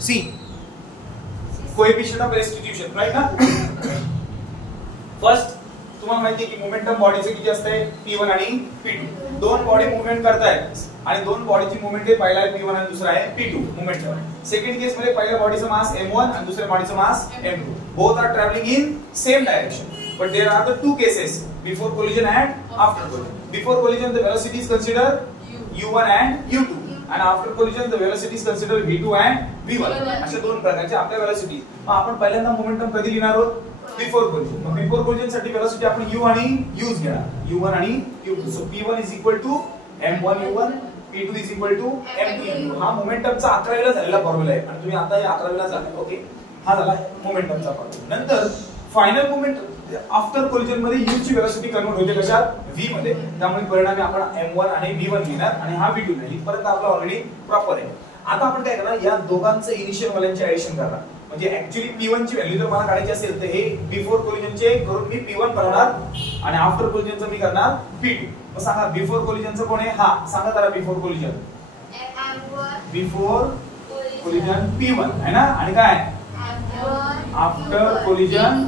C coefficient of restitution, right ना. First तुम्हाला माहिती आहे की मोमेंटम बॉडीचे किती असते, P1 आणि P2. दोन बॉडी मूवमेंट करतायत आणि दोन बॉडीची मूवमेंट आहे, पहिला आहे P1 आणि दुसरा आहे P2 मोमेंटम. सेकंड केस मध्ये पहिल्या बॉडीचा मास m1 आणि दुसऱ्या बॉडीचा mass m2. Both are travelling in same direction, but there are the two cases, before collision and after collision. Before collision the velocity is considered u1 and u2, and after collision the velocity is considered v2 and v1. अशा दोन प्रकारचे आपल्या velocity. मग आपण पहिल्यांदा momentum कधी लिहिणार आहोत, बिफोर कोलिजन. मग बिफोर कोलिजन साठी वेलोसिटी आपण u आणि u घेणार, u1 आणि u2. So p1 is equal to m1 u1, p2 is equal to m2 u2. हा मोमेंटमचा 11वीला झालेला फॉर्म्युला आहे आणि तुम्ही आता या 11वीला झालाय. ओके, हा झाला मोमेंटमचा फॉर्म्युला. नंतर फायनल मोमेंट आफ्टर कोलिजन मध्ये u ची वेलोसिटी कन्वर्ट होते कशात, v मध्ये. त्यामुळे परिणामी आपण m1 आणि v1 घेणार आणि हा v2 नाही. परत आपला ऑलरेडी प्रॉपर आहे. आता आपण काय करणार, या दोघांचं इनिशियल व्हॅल्यूचे ऍडिशन करणार. म्हणजे ऍक्च्युअली p1 ची व्हॅल्यू जर मला काढायची असेल तर हे बिफोर कोलिजनचे करून मी p1 करणार आणि आफ्टर कोलिजनचं मी करणार p2. मग सांगा बिफोर कोलिजनचं कोण आहे, हा सांगा जरा. Before collision, before collision p1 आहे ना, आणि काय आफ्टर कोलिजन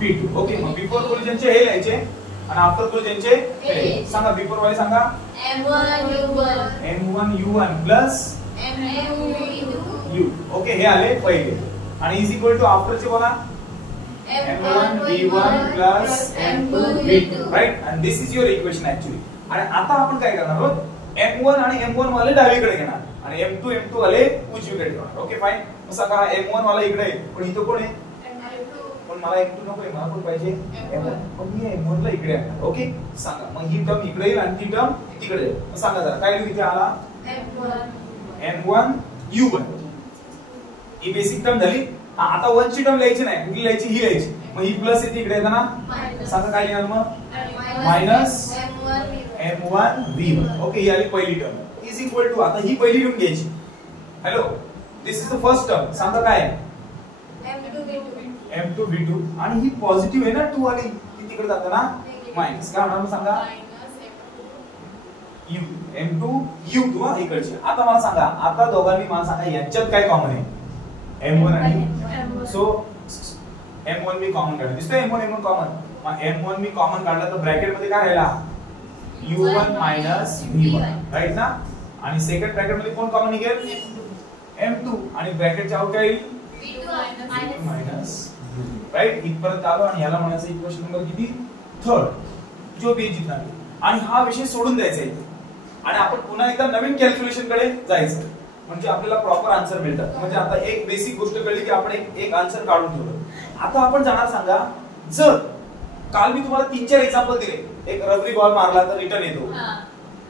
P2. ओके, मग बिफोर कोलिजनचे हे लिहायचे आणि आफ्टर कोलिजनचे हे. सांगा बिफोर वाले सांगा, m1 u1 plus u. Okay, हे आले पहिले. आणि इज इक्वल टू आफ्टरचे बोला, m1 v1 plus m2 v2, right. आणि दिस इज युअर इक्वेशन ऍक्च्युअली. आणि आता आपण काय करणार आहोत, m1 आणि m1 वाले डावीकडे घेणार आणि m2 वाले उजवीकडे घेणार. Okay fine. मग सांगा m1 वाला इकडे आहे, पण इथं कोण आहे, पण मला m2 नको आहे, मला कोण पाहिजे m1. पण मी m1 ला इकडे आणणार. ओके, सांगा. मग ही टर्म इकडे येईल आणि ती टर्म तिकडे येईल. मग सांगा जरा काय लिहू इथे आला, m1 u1. ही बेसिक टर्म झाली. आता 1 ची टर्म लिहायची नाही, कुठली लिहायची, ही लिहायची. मग ही प्लस येते इकडे येताना, सांगा काय लिहिणार मग, मायनस m1 v1. ओके, ही आली पहिली टर्म. इज इक्वल टू, आता ही पहिली टर्म घ्यायची. Hello, this is the first term. सांगा काय, m2 v2. आणि ही पॉझिटिव्ह आहे ना 2 वाली, ती तिकडे जाते ना मायनस. काय होणार सांगा, u m2 u2 हा इकडचे. आता मला सांगा, आता दोघांनी मला सांगा यांच्यात काय कॉमन आहे, m1 आणि सो m1 मी कॉमन काढला. दिसतोय m1 कॉमन. मग m1 मी कॉमन काढला तर ब्रॅकेट मध्ये काय राहिला, u1 मायनस v1, राइट ना. आणि सेकंड ब्रॅकेट मध्ये कोण कॉमन निघेल, m2. आणि ब्रॅकेटच्या आउट काय येईल, v2 मायनस, राइट. इथपर्यंत आलो आणि याला म्हणायचं इक्वेशन नंबर किती, थर्ड, जो बी जितना. आणि हा विषय सोडून द्यायचा इथे आणि आपण पुन्हा एकदा नवीन कॅल्क्युलेशन कडे जायचं, म्हणजे आपल्याला प्रॉपर आन्सर मिळतात. म्हणजे आता एक बेसिक गोष्ट कळली की आपण एक आन्सर काढून ठेवलं. आता आपण जाणार, सांगा जर काल मी तुम्हाला 3-4 एक्झाम्पल दिले, एक रबरी बॉल मारला तर रिटर्न येतो,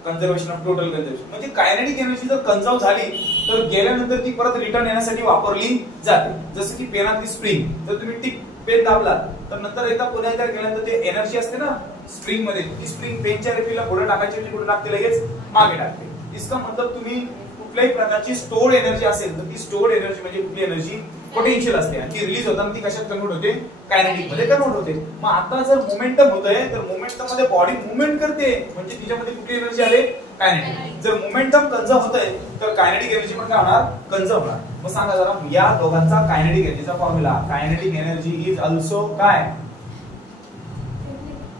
कंझर्वेशन ऑफ टोटल कंझर्वेशन. म्हणजे कायनेटिक एनर्जी जर कंझर्व झाली तर गेल्यानंतर ती परत रिटर्न येण्यासाठी वापरली जाते. जसं की पेनातली स्प्रिंग, जर तुम्ही ती पेन दाबला तर नंतर एकदा पुन्हा एकदा केल्यानंतर ते एनर्जी असते ना स्प्रिंग मध्ये, ती स्प्रिंग पेनच्या रिफिलला पुढे टाकायची, कुठे टाकते लगेच मागे टाकते. इसका मतलब तुम्ही कुठल्याही प्रकारची स्टोर्ड एनर्जी असेल तर ती स्टोर्ड एनर्जी म्हणजे कुठली एनर्जी, पोटेन्शियल असते आणि ती रिलीज होताना ती कशात कन्वर्ट होते, कायनेटिक मध्ये कन्वर्ट होते. मग आता जर मोमेंटम होतंय तर मोमेंटम मध्ये बॉडी मूवमेंट करते, म्हणजे तिच्यामध्ये कुठली एनर्जी आले, कायनेटिक. जर मोमेंटम कंझर्व होतंय तर कायनेटिक एनर्जी पण काय होणार, कंझर्व होणार. मग सांगा जरा या दोघांचा कायनेटिक एनर्जीचा formula, kinetic energy is also काय,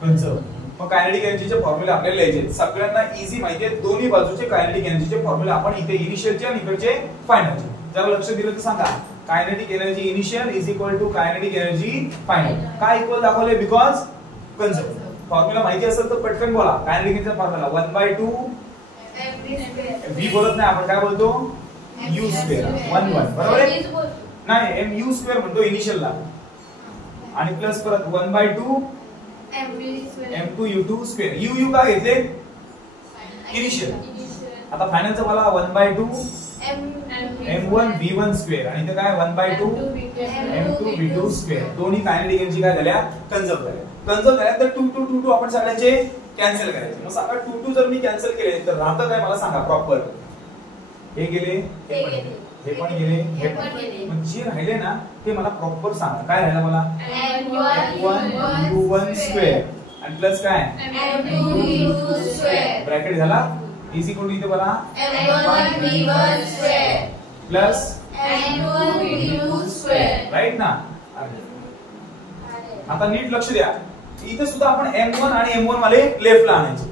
कंझर्व. मग कायनेटिक एनर्जीचे फॉर्म्युला आपल्याला लिहायचे. सगळ्यांना इझी माहिती आहे, दोन्ही बाजूचे कायनेटिक एनर्जीचे फॉर्म्युला आपण इथे इनिशियलचे आणि इकडचे फायनलचे. जरा लक्ष दिलं तर सांगा, kinetic energy initial is equal to kinetic energy final. काय इक्वल दाखवले, बिकॉज कंझर्व. फॉर्म्युला माहिती असेल तर पटकन बोला. कायनेटिक एनर्जीचा फॉर्म्युला 1/2 v बोलत नाही आपण, काय बोलतो, u स्क्वेअर 1/1, बरोबर आहे. नाही, mu स्क्वेअर म्हणतो इनिशियलला आणि प्लस परत 1/2 m2 u2 स्क्वेअर. u काय घेतले, इनिशियल. आता फायनलचं मला 1/2 m1 v1 स्क्वेअर आणि इथे काय 1/2 m2 v2 स्क्वेअर. दोन्ही कायनेटिक एनर्जी काय झाल्या, कंझर्व झाल्या. कंझर्व झाल्या तर 2 2 2 2 आपण सगळ्यांचे कॅन्सल करायचे. मग सांगा 2 2 जर मी कॅन्सल केले तर राहतं काय, मला सांगा प्रॉपर. हे गेले, हे पण गेले, हे पण गेले, हे पण गेले. मग जे राहिले ना ते मला प्रॉपर सांगा. काय राहिलं मला, m1 u1 स्क्वेअर आणि प्लस काय m2 u2 स्क्वेअर. ब्रॅकेट झाला इज इक्वल टू इथे बघा m1 v1 square plus m2 v2 square right ना. आता नीट लक्ष द्या, इथे सुद्धा आपण m1 आणि m1 वाले लेफ्टला आणायचे.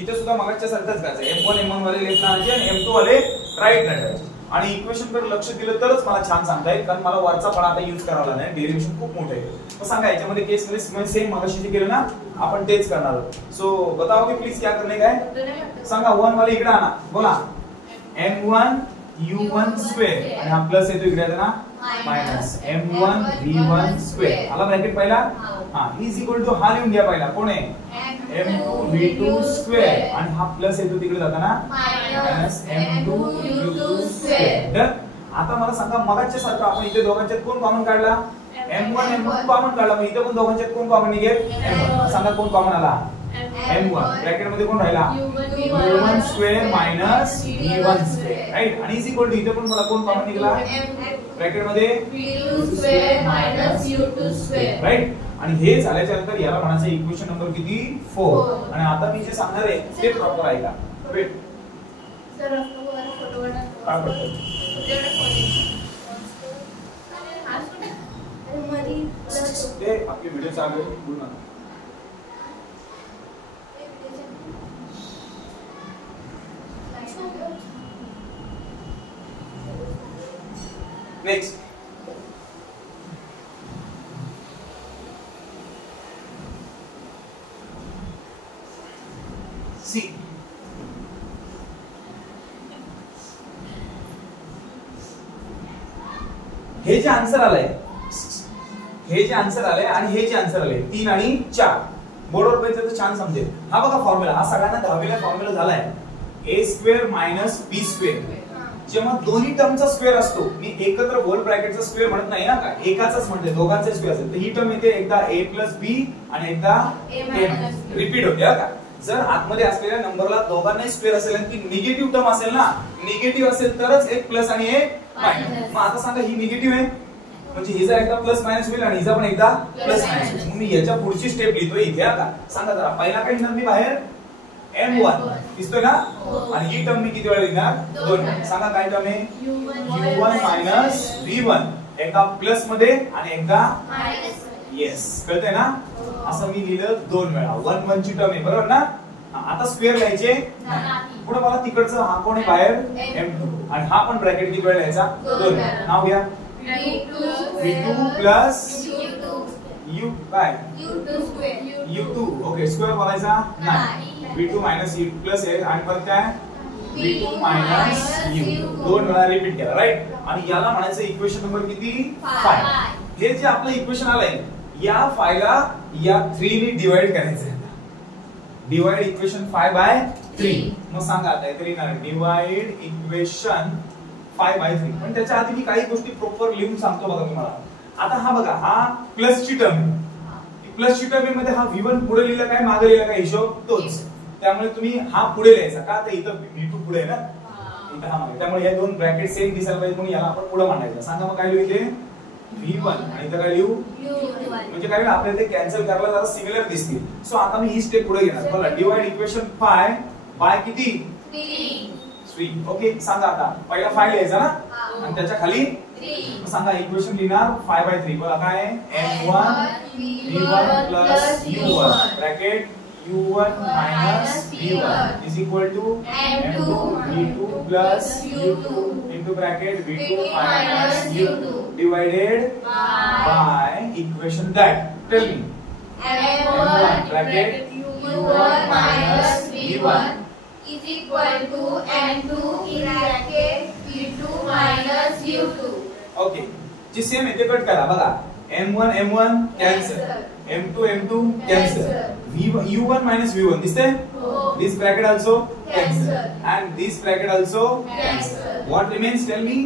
इथे सुद्धा मगाच्या सारखंच करायचं, m1 m1 वाले लेफ्टला आणायचे आणि m2 वाले राईटला ठेवायचे. आणि इक्वेशन कडे लक्ष दिलं तरच मला छान सांगता येईल, कारण मला वरचा पण आता यूज करावा लागणार, डेरिव्हेशन खूप मोठं आहे. तर सांगा याच्यामध्ये केस मध्ये सेम मगाशी जे केलं ना आपण तेच करणार आहोत. सो बताओगे प्लीज क्या करने का है. सांगा 1 वाले इकडे आणा, बोला m1 u1 स्क्वेअर आणि हा प्लस येतो इकडे ना मायनस m1 v1 स्क्वेअर. आला ब्रॅकेट पहिला, हा इज इक्वल टू हा लिहून घ्या पहिला, कोण आहे m2 v2 स्क्वेअर आणि हा प्लस येतो तिकडे जाताना minus m2 u2 square. Done. आता मला सांगा मगाच्या सारखं आपण इथे दोघांच्यात कोण कॉमन काढला, m1 m2 कॉमन काढला, मग इथे पण दोघांच्यात कोण कॉमन निघेल m1. सांगा कोण कॉमन आला m1. ब्रॅकेट मध्ये कोण राहिला u1 square minus v1 square right. आणि इज इक्वल टू इथे पण मला कोण कॉमन निघाला ब्रॅकेट मध्ये v2 square minus u2 square right. आणि हे झाल्याच्या नंतर याला म्हणायचं इक्वेशन नंबर किती 4. आणि आता मी जे सांगणार आहे ते प्रॉपर ऐका. वेट सर आपको वाला फोटो काढा काय करतो ते आपली व्हिडिओ चालू आहे, बोल ना. Next C. हे जे आन्सर आलंय, हे जे आन्सर आलंय आणि हे जे आन्सर आलंय 3 आणि 4 बोर्डवर पाहिजे तर छान समजेल. हा बघा फॉर्म्युला, हा सगळ्यांना 10वीला फॉर्म्युला झालाय a square minus b square. जेव्हा दोन्ही टर्मचा स्क्वेअर असतो, मी एकत्र होल ब्रॅकेटचा स्क्वेअर म्हणत नाही ना, का एकाचाच म्हणते, दोघांचे स्क्वेअर असेल तर ही टर्म येते एकदा a प्लस b आणि एकदा a रिपीट होते का. जर आतमध्ये असलेल्या नंबरला दोघांनाही स्क्वेअर असेल आणि ती निगेटिव्ह टर्म असेल ना, निगेटिव्ह असेल तरच एक प्लस आणि एक मायनस. मग आता सांगा ही निगेटिव्ह आहे म्हणजे हिचा एकदा प्लस मायनस होईल आणि हिचा पण एकदा प्लस मायनस होईल. मग मी याच्या पुढची स्टेप लिहितो इथे का. सांगा जरा पहिला काही लिहिणार मी बाहेर m1 दिसतोय ना, आणि ही टर्म मी किती वेळा लिहिणार 2 वेळा. सांगा काय टर्म आहे u1 मायनस v1, एकदा प्लस मध्ये आणि एकदा मायनस. येस कळतंय ना. असं मी लिहिलं 2 वेळा. 1 1 ची टर्म आहे बरोबर ना. आता स्क्वेअर लिहायचे, पुढे मला तिकडचं हा कोण आहे बाहेर m2 आणि हा पण ब्रॅकेट किती वेळा लिहायचा 2 वेळा. नाव घ्या v2 प्लस u काय u2 ओके. स्क्वेअर बोलायचा नाही, v2 मायनस u प्लस आहे आणि परत काय v2 मायनस u 2 वेळा रिपीट केला राईट. आणि याला म्हणायचं इक्वेशन नंबर किती 5. हे जे आपलं इक्वेशन आलंय या 5 ला या 3 ने डिवाइड करायचं. Divide equation 5 by 3. मग सांगा आता काहीतरी ना डिवाइड इक्वेशन 5 बाय 3. पण त्याच्या आधी मी काही गोष्टी प्रॉपर लिहून सांगतो बघा तुम्हाला. आता हा बघा हा प्लस ची टर्म आहे, प्लस ची टर्म मध्ये हा v1 पुढे लिहिला काय मागे लिहिला काय हिशोब तोच. त्यामुळे तुम्ही हा पुढे लिहायचा का, तर इथं v2 पुढे आहे ना, इथं हा मागे. त्यामुळे या दोन ब्रॅकेट सेम दिसायला पाहिजे म्हणून याला आपण पुढे मांडायचं. सांगा मग काय लिहू इथे v1 आणि इथं काय लिहू म्हणजे काय आपल्याला ते कॅन्सल करायला जरा सिमिलर दिसतील. सो आता मी ही स्टेप पुढे घेणार. बघा डिवाइड इक्वेशन 5 बाय किती 3. ओके. सांगा आता पहिला 5 लिहायचा ना आणि त्याच्या खाली 3. सांगा इक्वेशन लिहिणार 5 बाय 3. बघा काय m1 v1 plus u1 bracket u1 minus v1 is equal to m2 v2 plus u2 into bracket v2 minus u2 divided by equation that. Tell me. m1 bracket u1 minus v1 is equal to m2 in bracket v2 minus u2. Okay. G same येते cut करा बघा. m1 m1 cancel, m2 m2 cancel, u1 minus v1 दिसते. This bracket also cancel and this bracket also cancel. What remains? Tell me.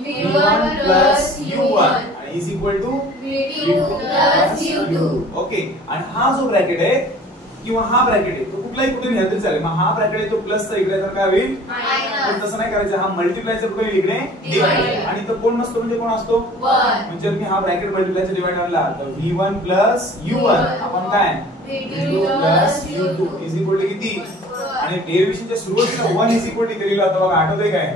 v1 plus u1 is equal to v2 plus u2. Okay. आणि हा जो bracket आहे किंवा हा bracket आहे तो कुठलाही कुठे लिहिला तरी चालेल. मग हा ब्रॅकेट आहे तो प्लस चा इकडे तर काय होईल पण तसं नाही करायचं. हा मल्टिप्लायचा कुठे इकडे डिवाइड आणि तो कोण नसतो म्हणजे कोण असतो 1. म्हणजे मी हा ब्रॅकेट मल्टिप्लायचा डिवाइड आणला तर v1 plus u1 आपण काय v2 plus u2 is equal to किती आणि डेरिव्हेशनच्या सुरुवातीला 1 इज इक्वल टू इथे लिहिलं होतं बघा, आठवतंय काय?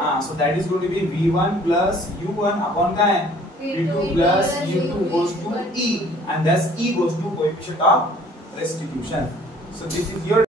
हा, so that is going to be v1 plus u1 upon काय v2 plus u2 goes to e, and thus e goes to coefficient of restitution. So this is your